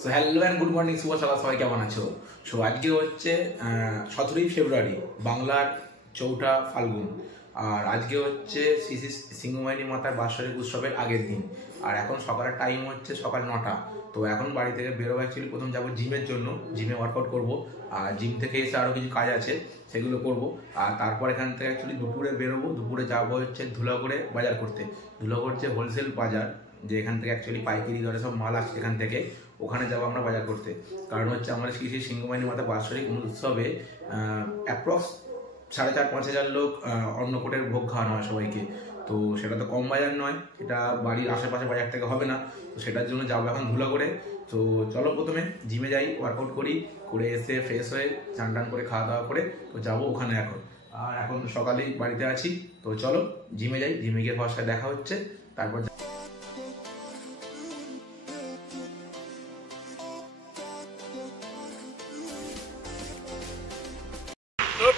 So hello and good morning, শুভ সকাল, সবাই কেমন আছো? সো আজকে হচ্ছে 17ই ফেব্রুয়ারি, বাংলার 4ঠা ফাল্গুন। আর আজকে হচ্ছে শ্রী শ্রী সিংহবাহিনী মাতার বাৎসরিক উৎসবের আগের দিন। আর এখন সকালের টাইম হচ্ছে সকাল 9টা। তো এখন বাড়ি থেকে বেরোবো, অ্যাকচুয়ালি প্রথম যাবো জিমের জন্য, জিমে ওয়ার্কআউট করবো। আর জিম থেকে এসে আরও কিছু কাজ আছে, সেগুলো করব। আর তারপর এখান থেকে অ্যাকচুয়ালি দুপুরে বেরোবো, দুপুরে যাবো হচ্ছে ধুলাগড়ে বাজার করতে। ধুলাগড় যে হোলসেল বাজার, যে এখান থেকে অ্যাকচুয়ালি পাইকারি দরে সব মাল আসছে এখান থেকে, ওখানে যাবো আমরা বাজার করতে। কারণ হচ্ছে আমাদের শ্রী শ্রী সিংহবাহিনী মাতা বাৎসরিক উৎসবে অ্যাপ্রক্স 4,500-5 হাজার লোক অন্নকূটের ভোগ খাওয়ানো হয় সবাইকে। তো সেটা তো কম বাজার নয়, সেটা বাড়ির আশেপাশে বাজার থেকে হবে না। তো সেটার জন্য যাবো এখন ধুলাগড়ে। তো চলো প্রথমে জিমে যাই, ওয়ার্কআউট করি, করে এসে ফ্রেশ হয়ে চান টান করে খাওয়া দাওয়া করে তো যাবো ওখানে এখন। আর এখন সকালেই বাড়িতে আছি, তো চলো জিমে যাই। জিমে গিয়ে ফার্স্টে দেখা হচ্ছে, তারপর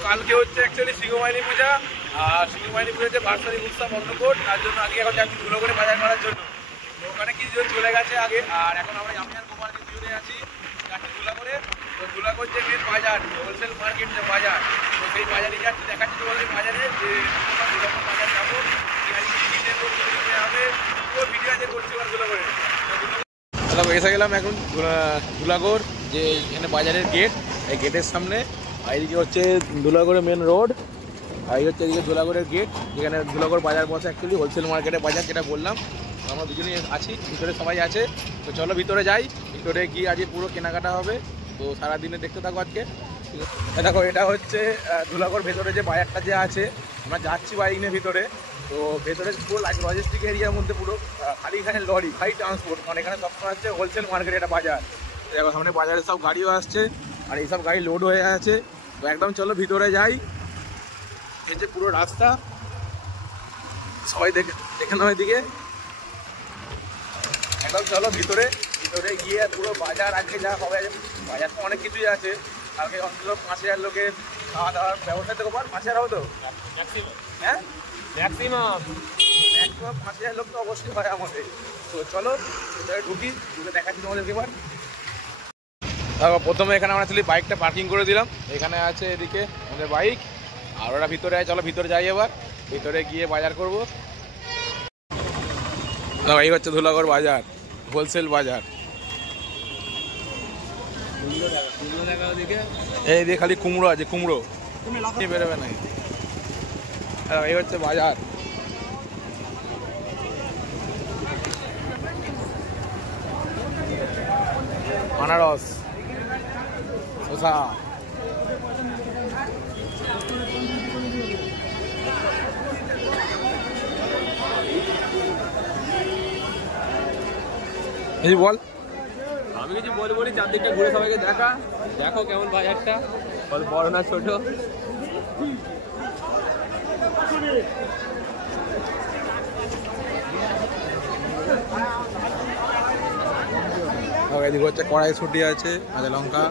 কালকে হচ্ছে অ্যাকচুয়ালি সিংহবাহিনী পূজা। আর সিংহবাহিনী পূজা যে বাৎসরিক উৎসব অন্নকূট, তার জন্য আগে এখন যাচ্ছি ধুলাগড়ে বাজার করার জন্য। তো ওখানে কিছুজন চলে গেছে আগে, আর এখন আমরা আমি আর গোপাল দুজনে আছি, যাচ্ছি ধুলাগড়ে। তো ধুলাগড় যে মেন বাজার, হোলসেল মার্কেট যে বাজার, তো সেই বাজারে যাচ্ছি, দেখাচ্ছি তোমাদের বাজারে যে ধুলাগড় বাজার যাবো, হবে পুরো ভিডিও আছে করছি এবার ধুলাগড়ে। এসে গেলাম এখন ধুলাগড়, যে এখানে বাজারের গেট, এই গেটের সামনে। আর এদিকে হচ্ছে ধুলাগড়ের মেন রোড, আর এই হচ্ছে এদিকে ধুলাগড়ের গেট, যেখানে ধুলাগড় বাজার বসে, অ্যাকচুয়ালি হোলসেল মার্কেটের বাজার যেটা বললাম। আমরা দুজনেই আছি, ভিতরে সবাই আছে। তো চলো ভিতরে যাই, ভিতরে গিয়ে আজকে পুরো কেনাকাটা হবে। তো সারাদিনে দেখতে থাকো আজকে। দেখো এটা হচ্ছে ধুলাগড় ভেতরে যে বাজারটা যে আছে, আমরা যাচ্ছি বাইক নিয়ে ভিতরে। তো ভেতরে পুরো লজিস্টিক এরিয়ার মধ্যে পুরো খালি এখানে লরি, হাই ট্রান্সপোর্ট, মানে এখানে সবসময় হচ্ছে হোলসেল মার্কেট, এটা বাজার। দেখো সামনে বাজারে সব গাড়িও আসছে, আর এইসব গাড়ি লোড হয়ে আছে। তো একদম চলো ভিতরে যাই। এই যে পুরো রাস্তা, সবাই দেখে নাও এদিকে। একদম চলো ভিতরে গিয়ে পুরো বাজার আজকে যা হবে, বাজার তো অনেক কিছুই আছে। কালকে অন্তত 5,000 লোকের খাওয়া দাওয়ার ব্যবস্থা থেকে 5,000 হবে তো, হ্যাঁ ম্যাক্সিমাম 5,000 লোক তো অবশ্যই হয় আমাদের। তো চলো ভিতরে ঢুকে দেখাচ্ছি তোমাদেরকে এবার। তারপর প্রথমে এখানে আমরা আসলে বাইকটা পার্কিং করে দিলাম, এখানে আছে এদিকে আমাদের বাইক। আর ওরা ভিতরে আছে, চলো ভিতরে যাই এবার, ভিতরে গিয়ে বাজার করবো। এই হচ্ছে ধুলাগড় বাজার, হোলসেল বাজার। এই দিয়ে খালি কুমড়ো আছে, কুমড়ো বেরোবে না। এই হচ্ছে বাজার। আনারস, শসা, এই বল। আমি কিছু বলবো না, চারদিকটা ঘুরে সবাইকে দেখো কেমন বাজারটা, বড় না ছোট। এদিকে হচ্ছে কড়াইশুঁটি আছে, কাঁচা লঙ্কা,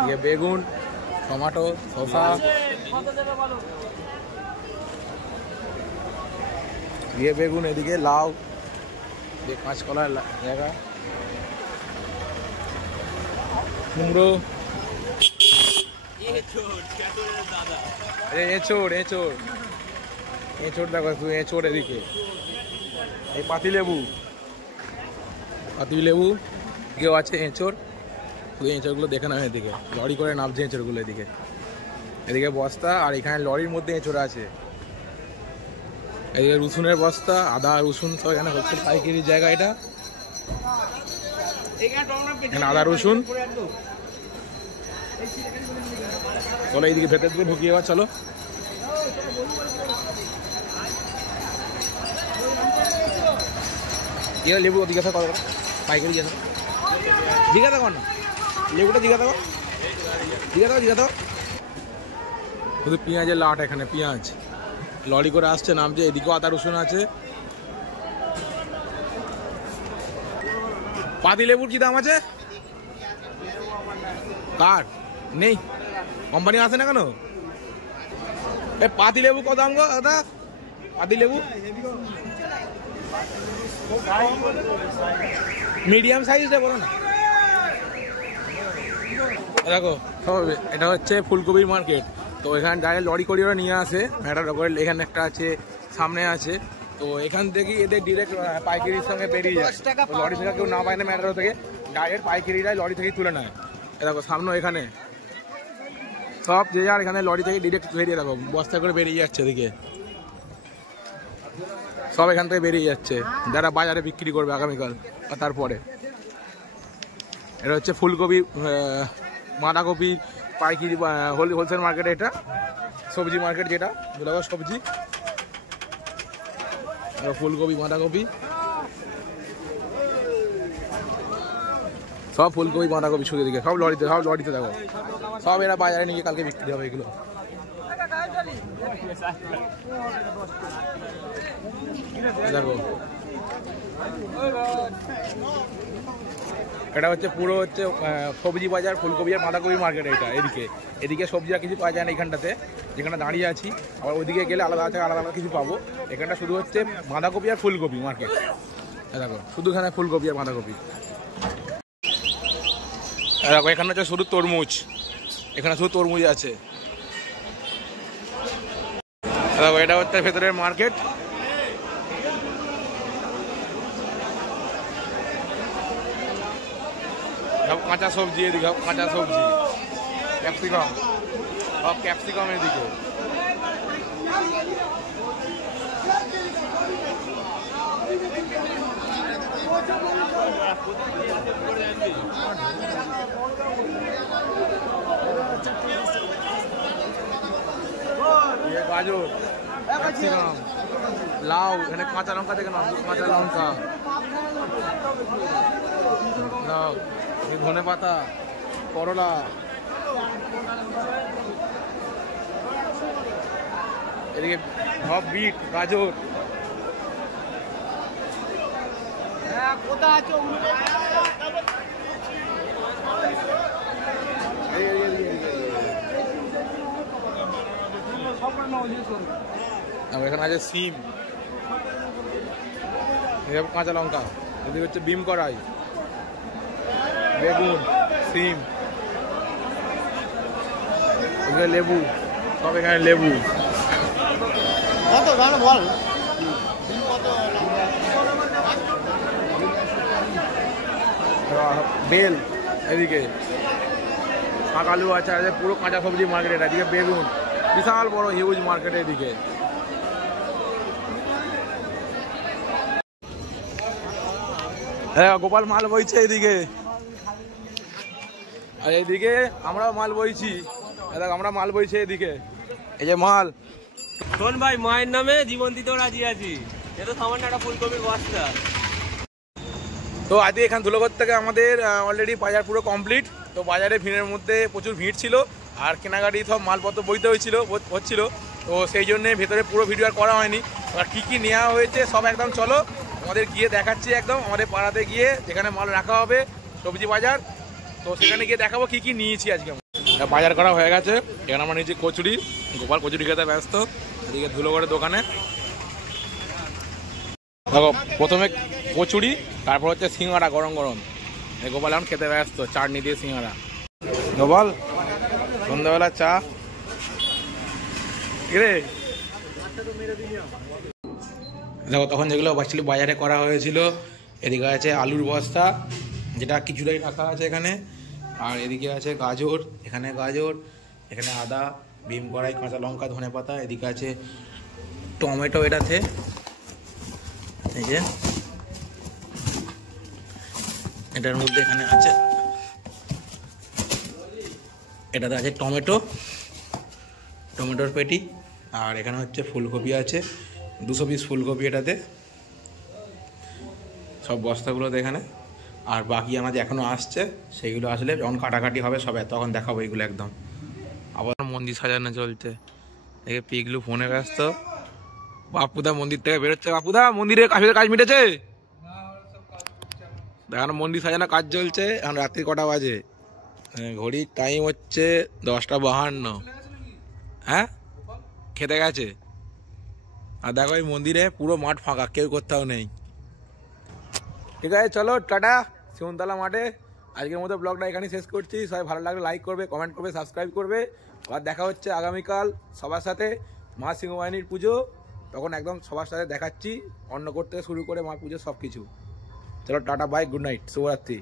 এদিকে বেগুন, টমেটো, শসা, দিয়ে বেগুন, এদিকে লাউ, দিয়ে কাঁচকলার জায়গা, কুমড়ো, এঁচোড় দেখো তুই, এঁচোড় এদিকে, এই পাতিলেবু কেউ আছে, এঁচোড়। তুই এঁচোড়গুলো দেখে নাও, এদিকে লরি করে নামছে এঁচোড়গুলো, এদিকে বস্তা, আর এখানে লরির মধ্যে এঁচোড় আছে। এদিকে রসুনের বস্তা, আদা রসুন সব এখানে হচ্ছে পাইকারির জায়গা এটা। এখানে আদা রসুন। চলো এইদিকে ভেতর দিকে ঢুকিয়ে এবার, চলো। লেবু জিজ্ঞাসা করো, পাইকারি জিজ্ঞাসা কর না, লেবুটা জিজ্ঞাসা শুধু পেঁয়াজের লাট, এখানে পেঁয়াজ লরি করে আসছে, নামছে। এদিকেও আদা রসুন আছে। পাতি লেবুর কি দাম আছে? কার নেই, কোম্পানি আসে না কেন? এই পাতি লেবু কত দাম গো দাদা? পাতি লেবু মিডিয়াম সাইজটা বলো না। দেখো এটা হচ্ছে ফুলকপির মার্কেট। তো এখানে ডাইরেক্ট লরি করে ওরা নিয়ে আসে ম্যাটার করে, এখানে একটা আছে সামনে আছে। তো এখান থেকেই এদের ডিরেক্ট পাইকারির সঙ্গে বেরিয়ে যায়। লরি থেকে কেউ না পায় না ম্যাটার থেকে, ডাইরেক্ট পাইকারিরাই লরি থেকেই তুলে নেয়। দেখো সামনে এখানে সব যে যার এখানে লরি থেকে ডিরেক্ট বেরিয়ে দেখো বস্তা করে বেরিয়ে যাচ্ছে, এদিকে সব এখান থেকে বেরিয়ে যাচ্ছে যারা বাজারে বিক্রি করবে আগামীকাল। আর তারপরে এটা হচ্ছে ফুলকপি বাঁধাকপি পাইকারি হোলসেল মার্কেট, এটা সবজি মার্কেট যেটা বলে সবজি, ফুলকপি বাঁধাকপি সব ফুলকপি বাঁধাকপি শুধু দিকে সব লরিতে দেখো সব এরা বাজারে নিয়ে কালকে বিক্রি হবে এগুলো। দেখো এটা হচ্ছে পুরো হচ্ছে সবজি বাজার ফুলকপি আর বাঁধাকপি মার্কেট। এটা এদিকে সবজি আর কিছু পাওয়া যায় না এখানটাতে, যেখানে দাঁড়িয়ে আছি। আবার ওইদিকে গেলে আলাদা আছে, আলাদা কিছু পাবো। এখানটা শুধু হচ্ছে বাঁধাকপি আর ফুলকপি মার্কেট। দেখো শুধু এখানে ফুলকপি আর বাঁধাকপি। দেখো এখানে হচ্ছে শুধু তরমুজ, এখানে শুধু তরমুজ আছে। দেখো এটা হচ্ছে ভেতরের মার্কেট। সব কাঁচা সবজি, এদিকে সব কাঁচা সবজি, ক্যাপসিকাম, সব ক্যাপসিকাম এদিকে। গাজর, ক্যাপসিকাম, লাউ, এখানে কাঁচা লঙ্কা দেখে না, কাঁচা লঙ্কা, লাউ, ধনে পাতা, করলা, এদিকে সব বিট, গাজর, এখানে আছে সিম, কাঁচা লঙ্কা, এদিকে হচ্ছে বিম কড়াই, বেগুন, সিম, এদিকে লেবু, সব এখানে লেবু, বেল, এদিকে শাক আলু আছে, পুরো কাঁচা সবজি মার্কেট। এটা এদিকে বেগুন, বিশাল বড় হিউজ মার্কেট এদিকে। হ্যাঁ গোপাল মাল বইছে এদিকে, আর এইদিকে আমরা মাল বইছি। আমরা মাল বইছে এদিকে, এই যে মাল। শোন ভাই, মায়ের নামে জীবন দিতেও রাজি আছি, এটা সামান্য একটা ফুলকপির বস্তা। তো আজকে এখান ধুলোঘর থেকে আমাদের অলরেডি বাজার পুরো কমপ্লিট। তো বাজারে ভিড়ের মধ্যে প্রচুর ভিড় ছিল, আর কেনাকাটি সব মালপত্র বইতে হচ্ছিল। তো সেই জন্যে ভেতরে পুরো ভিডিও আর করা হয়নি। আর কী কী নেওয়া হয়েছে সব একদম চলো আমাদের গিয়ে দেখাচ্ছি, একদম আমাদের পাড়াতে গিয়ে যেখানে মাল রাখা হবে সবজি বাজার, তো সেখানে গিয়ে দেখাবো কী কী নিয়েছি আজকে। বাজার করা হয়ে গেছে, এখানে আমরা নিয়েছি কচুরি, গোপাল কচুরি খেতে ব্যস্ত। এদিকে ধুলোঘরের দোকানে দেখো প্রথমে কচুরি, তারপর হচ্ছে সিঙ্গাড়া গরম গরম। গোপাল এখন খেতে ব্যস্ত, চাটনি দিয়ে সিঙ্গাড়া। গোপাল সন্ধ্যাবেলা চা রে। দেখো তখন যেগুলো বাজারে করা হয়েছিল, এদিকে আছে আলুর বস্তা, যেটা কিছুটাই রাখা আছে এখানে। আর এদিকে আছে গাজর, এখানে গাজর, এখানে আদা, বিম কড়াই, কাঁচা লঙ্কা, ধনে পাতা। এদিকে আছে টমেটো, এটাতে এই যে এটার মধ্যে এখানে আছে, এটাতে আছে টমেটোর পেটি। আর এখানে হচ্ছে ফুলকপি আছে 200 পিস ফুলকপি এটাতে, সব বস্তাগুলোতে এখানে। আর বাকি আমাদের এখনো আসছে, সেইগুলো আসলে যখন কাটাকাটি হবে সবে তখন দেখাবো এগুলো একদম। আবার মন্দির সাজানো চলছে, দেখে পিকলু ফোনে ব্যস্ত। বাপুদা মন্দির থেকে বেরোচ্ছে। বাপুদা মন্দিরের কাজ মিটেছে? দেখানো মন্দির সাজানো কাজ চলছে। এখন রাত্রি কটা বাজে? ঘড়ির টাইম হচ্ছে 10:52। হ্যাঁ খেতে গেছে। আর দেখো এই মন্দিরে পুরো মাঠ ফাঁকা, কেউ কোথাও নেই। ঠিক আছে চলো টাটা, শিমুলতলা মাঠে আজকের মতো ব্লগটা এখানেই শেষ করছি। সবাই ভালো লাগলে লাইক করবে, কমেন্ট করবে, সাবস্ক্রাইব করবে। আবার দেখা হচ্ছে আগামীকাল সবার সাথে। মা সিংহবাহিনীর পুজো, তখন একদম সবার সাথে দেখাচ্ছি, অন্ন করতে শুরু করে মা পুজো সব কিছু। চলো টাটা, বাই, গুড নাইট, শুভরাত্রি।